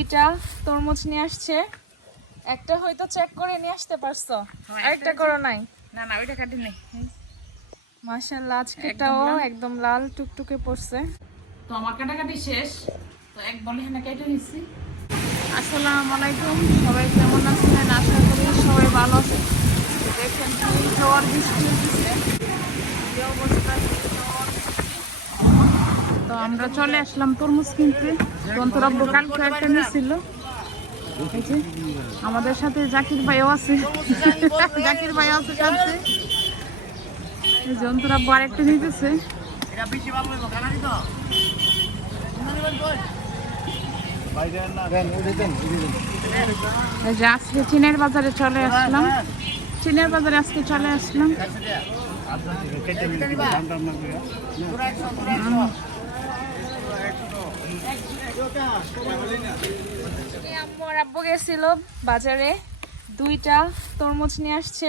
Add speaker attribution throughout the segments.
Speaker 1: দুইটা তরমুজ নিয়ে আসছে। একটা হয়তো চেক করে নিয়ে আসতে পারছ। হ্যাঁ, আরেকটা একটা করো নাই।
Speaker 2: না না ওইটা কাটি নেই
Speaker 1: মাশাআল্লাহ আজকেটাও। একদম লাল। টুকটুকে পড়ছে।
Speaker 2: তো আমার কাটাকাটি শেষ। তো এক বলে হ্যাঁ কেটে নিচ্ছি।
Speaker 1: আসসালামু আলাইকুম সবাই কেমন আছেন? আশা করি সবাই ভালো আছেন। দেখেন কি ঝড় বৃষ্টি হচ্ছে কি অবস্থা কি ঝড় বৃষ্টি। তো আমরা চলে আসলাম তরমুজ কিনতে। তন্তর আব্বু কালকে একটা নিয়েছিল আমাদের সাথে জাকির ভাইও আছে। জাকির ভাইও আছে সাথে। এই যে অন্তর আরেকটা নিতেছে। আজকে চীনের বাজারে চলে আসলাম। চীনের বাজারে আজকে চলে আসলাম। আম্মু আর আব্বু গেছিল বাজারে। দুইটা তরমুজ নিয়ে আসছে।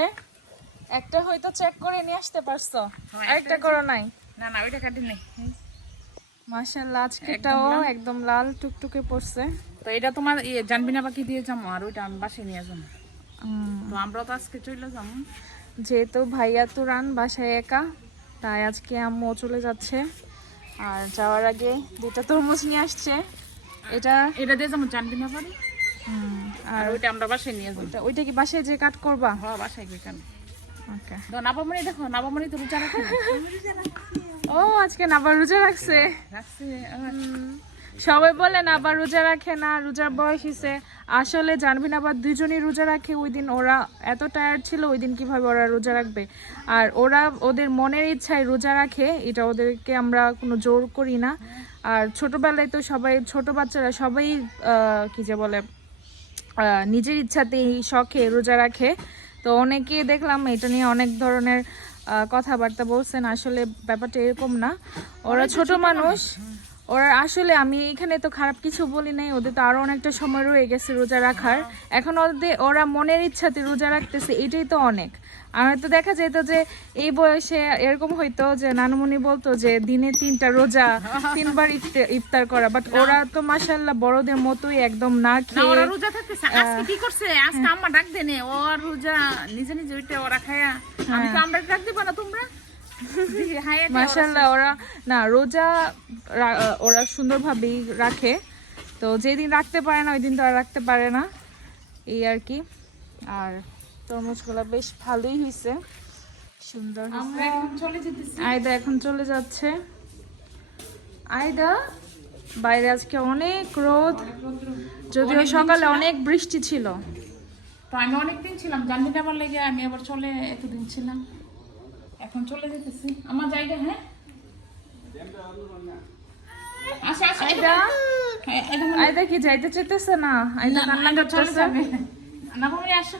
Speaker 1: একটা হয়তো চেক করে নিয়ে আসতে পারছ। হ্যাঁ, আরেকটা করো নাই।
Speaker 2: না না ওইটা কাটি নেই
Speaker 1: মাশাআল্লাহ আজকেটাও লাল। একদম লাল টুকটুকে পড়ছে।
Speaker 2: তো এটা তোমার ইয়ে জানবি না বাকি দিয়ে যাব আর ওইটা আমি বাসায় নিয়ে যাব। তো আমরা তো আজকে চলে যাব।
Speaker 1: যেহেতু ভাইয়া তো রান বাসায় একা তাই আজকে আম্মু চলে যাচ্ছে। আর যাওয়ার আগে দুটা তরমুজ নিয়ে আসছে। এটা?
Speaker 2: এটা দিয়ে যেমন জানবি না পারি। আর ওইটা আমরা বাসায় নিয়ে যাব।
Speaker 1: ওইটা- কি বাসায় যে কাট করবা?
Speaker 2: হ্যাঁ বাসায় গিয়ে কেন? ওকে। তো নাবামণি দেখো নাবামণি তো রোজা রাখে।
Speaker 1: ও আজকে নাবার রোজা রাখছে। রাখছে সবাই বলেন আবার রোজা রাখে না রোজার বয়স হিসে আসলে জানবি না আবার দুজনই রোজা রাখে। ওই দিন ওরা এত টায়ার্ড ছিল ওই দিন কীভাবে ওরা রোজা রাখবে? আর ওরা ওদের মনের ইচ্ছায় রোজা রাখে এটা ওদেরকে আমরা কোনো জোর করি না। আর ছোটোবেলায় তো সবাই ছোট বাচ্চারা সবাই কি যে বলে নিজের ইচ্ছাতেই শখে রোজা রাখে। তো অনেকে দেখলাম এটা নিয়ে অনেক ধরনের কথাবার্তা বলছেন। আসলে ব্যাপারটা এরকম না। ওরা ছোট মানুষ। ওরা আসলে আমি এখানে তো খারাপ কিছু বলি নাই ওদের তো আরও অনেকটা সময় রয়ে গেছে রোজা রাখার। এখন ওদের ওরা মনের ইচ্ছাতে রোজা রাখতেছে এটাই তো অনেক। আর হয়তো দেখা যেত যে এই বয়সে এরকম হইতো যে নানুমণি বলতো যে দিনে তিনটা রোজা তিনবার ইফতে- ইফতার করা। বাট ওরা তো মাসাল্লাহ বড়দের মতোই একদম না খেয়ে
Speaker 2: ওরা রোজা থাকতেছে। আজকে কি করছে? আজকে আম্মা ডাক দেনে ও রোজা নিজে নিজে ওইটা ওরা খায়া আমি তো আমরা ডাক দিবা না তোমরা?
Speaker 1: মাশাল্লাহ ওরা না রোজা ওরা সুন্দরভাবেই রাখে। তো যেদিন রাখতে পারে না ওই দিন তো আর রাখতে পারে না। এই আর কি। আর তরমুজগুলো বেশ ভালোই হয়েছে সুন্দর আয়দা এখন চলে যাচ্ছে। আয়দা বাইরে আজকে অনেক রোদ। যদিও সকালে অনেক বৃষ্টি ছিল।
Speaker 2: তো আমি অনেকদিন ছিলাম জানবি আমার লেগে আমি আবার চলে এতদিন ছিলাম। এখন চলে যেতেছি। আমার জায়গা হ্যাঁ? আচ্ছা
Speaker 1: আচ্ছা কি যাইতে চাইতেছে না? আয়দা কান্না করতেছে? না মামি আসো।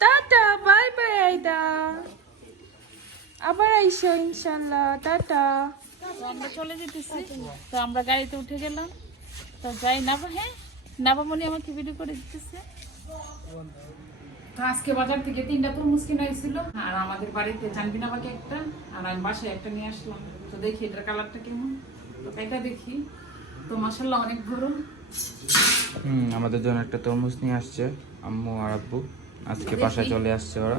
Speaker 1: টাটা বাই বাই আইদা। আবার আইসো ইনশাল্লাহ টাটা।
Speaker 2: আমরা চলে যেতেছি। তো আমরা গাড়িতে উঠে গেলাম। তো যাই নাবা হ্যাঁ? নাবামণি আমাকে ভিডিও করে দিতেছে। তো আজকে বাজার থেকে তিনটা তরমুজ কিনা হয়েছিল আর আমাদের বাড়িতে জানবি না বাকি একটা আর আমি বাসায় একটা নিয়ে আসলাম। তো দেখি এটার কালারটা কেমন। তো এটা দেখি। তো মাসাল্লাহ অনেক বড়।
Speaker 3: হুম আমাদের জন্য একটা তরমুজ নিয়ে আসছে আম্মু আর আব্বু। আজকে বাসায় চলে আসছে ওরা।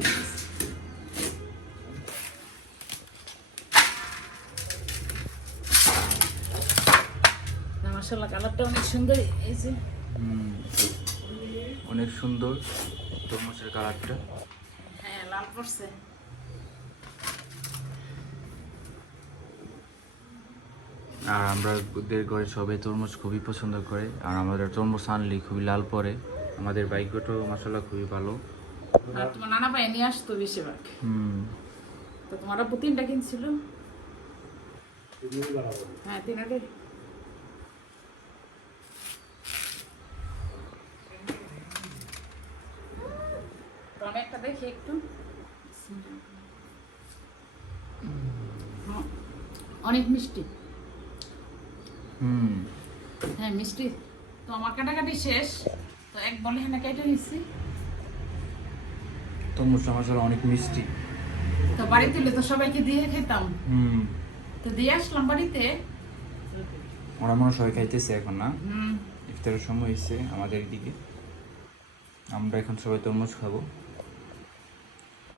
Speaker 2: মাসাল্লাহ কালারটা অনেক সুন্দর এই যে।
Speaker 3: অনেক সুন্দর। তরমুজের কালারটা?
Speaker 2: হ্যাঁ লাল পড়ছে।
Speaker 3: আর আমরা ঘরে সবাই তরমুজ খুবই পছন্দ করে আর আমাদের তরমুজ আনলি খুবই লাল পরে আমাদের বাইকটাও মশলা খুবই ভালো।
Speaker 2: আর তোমার নানা ভাই নিয়ে আসতো বেশিরভাগ। হুম। তো তোমার আব্বু তিনটা কিনছিল? হ্যাঁ তিনটে তো আমি একটা? অনেক মিষ্টি। হুম। হ্যাঁ মিষ্টি। তো আমার কাটাকাটি শেষ। তো এক বলে হ্যাঁ কেটে নিচ্ছি।
Speaker 3: তরমুজটা মশলা অনেক মিষ্টি।
Speaker 2: তো বাড়িতে তো সবাইকে দিয়ে খেতাম। হুম। তো দিয়ে আসলাম বাড়িতে।
Speaker 3: ওরা মনে সবাই খাইতেছে এখন না? হুম। ইফতারের সময় এসছে আমাদের দিকে আমরা এখন সবাই তরমুজ খাব।